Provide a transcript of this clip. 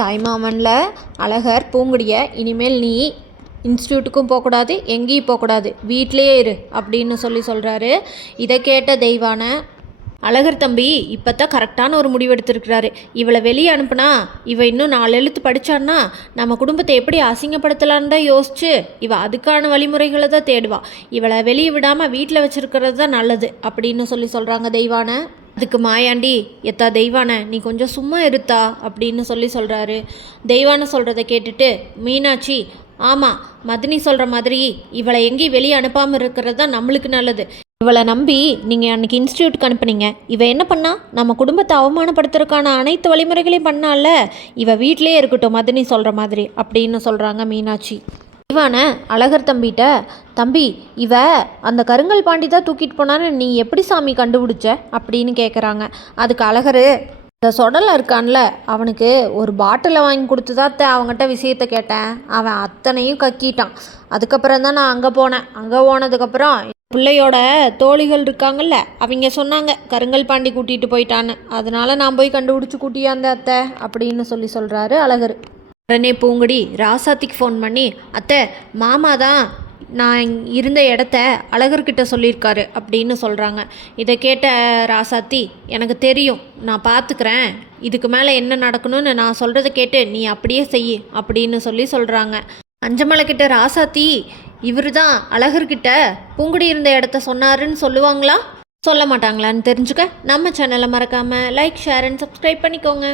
தாய்மாமனில் அழகர் பூங்குடிய இனிமேல் நீ இன்ஸ்டியூட்டுக்கும் போகக்கூடாது, எங்கேயும் போகக்கூடாது, வீட்டிலையே இரு அப்படின்னு சொல்கிறாரு. இதை கேட்ட தெய்வான அழகர் தம்பி இப்போ தான் கரெக்டான ஒரு முடிவு எடுத்திருக்கிறாரு. இவளை வெளியே அனுப்புனா இவ இன்னும் 4 எழுத்து படித்தான்னா நம்ம குடும்பத்தை எப்படி அசிங்கப்படுத்தலான்னு தான் யோசிச்சு அதுக்கான வழிமுறைகளை தான் தேடுவா. இவளை வெளியே விடாமல் வீட்டில் வச்சுருக்கிறது தான் நல்லது அப்படின்னு சொல்கிறாங்க தெய்வான. அதுக்கு மாயாண்டி, எத்தா தெய்வான நீ கொஞ்சம் சும்மா இருத்தா அப்படின்னு சொல்கிறாரு. தெய்வான சொல்கிறத கேட்டுட்டு மீனாட்சி, ஆமாம் மதினி சொல்கிற மாதிரி இவளை எங்கேயும் வெளியே அனுப்பாமல் இருக்கிறது தான் நம்மளுக்கு நல்லது. இவளை நம்பி நீங்கள் அன்றைக்கி இன்ஸ்டியூட்டுக்கு அனுப்புனீங்க. என்ன பண்ணா நம்ம குடும்பத்தை அவமானப்படுத்துறதுக்கான அனைத்து வழிமுறைகளையும் பண்ணால. வீட்டிலே இருக்கட்டும் மதினி சொல்கிற மாதிரி அப்படின்னு சொல்கிறாங்க மீனாட்சி. தெய்வான அழகர் தம்பிகிட்ட, தம்பி அந்த கருங்கல் பாண்டி தான் தூக்கிட்டு போனான்னு நீ எப்படி சாமி கண்டுபிடிச்ச அப்படின்னு கேட்குறாங்க. அதுக்கு அழகர், இந்த சொடலை இருக்கான்ல அவனுக்கு ஒரு பாட்டிலை வாங்கி கொடுத்து தான் அவங்ககிட்ட விஷயத்த கேட்டேன். அவன் அத்தனையும் கக்கிட்டான். அதுக்கப்புறம் தான் நான் அங்கே போனேன். அங்கே போனதுக்கப்புறம் பிள்ளையோட தோழிகள் இருக்காங்கல்ல அவங்க சொன்னாங்க கருங்கல் பாண்டி கூட்டிகிட்டு போயிட்டான்னு. அதனால நான் போய் கண்டுபிடிச்சி கூட்டியாந்த அத்தை அப்படின்னு சொல்கிறாரு அழகர். உடனே பூங்குடி ராசாத்திக்கு ஃபோன் பண்ணி, அத்தை மாமா தான் நான் இருந்த இடத்த அழகர்கிட்ட சொல்லியிருக்காரு அப்படின்னு சொல்கிறாங்க. இதை கேட்ட ராசாத்தி, எனக்கு தெரியும், நான் பார்த்துக்கிறேன், இதுக்கு மேலே என்ன நடக்கணும்னு நான் சொல்கிறத கேட்டு நீ அப்படியே செய் அப்படின்னு சொல்கிறாங்க. அஞ்சமலைக்கிட்ட ராசாத்தி, இவர் தான் அழகர்கிட்ட பூங்குடி இருந்த இடத்த சொன்னாருன்னு சொல்லுவாங்களா சொல்ல மாட்டாங்களான்னு தெரிஞ்சுக்க நம்ம சேனலை மறக்காமல் லைக், ஷேர் அண்ட் சப்ஸ்கிரைப் பண்ணிக்கோங்க.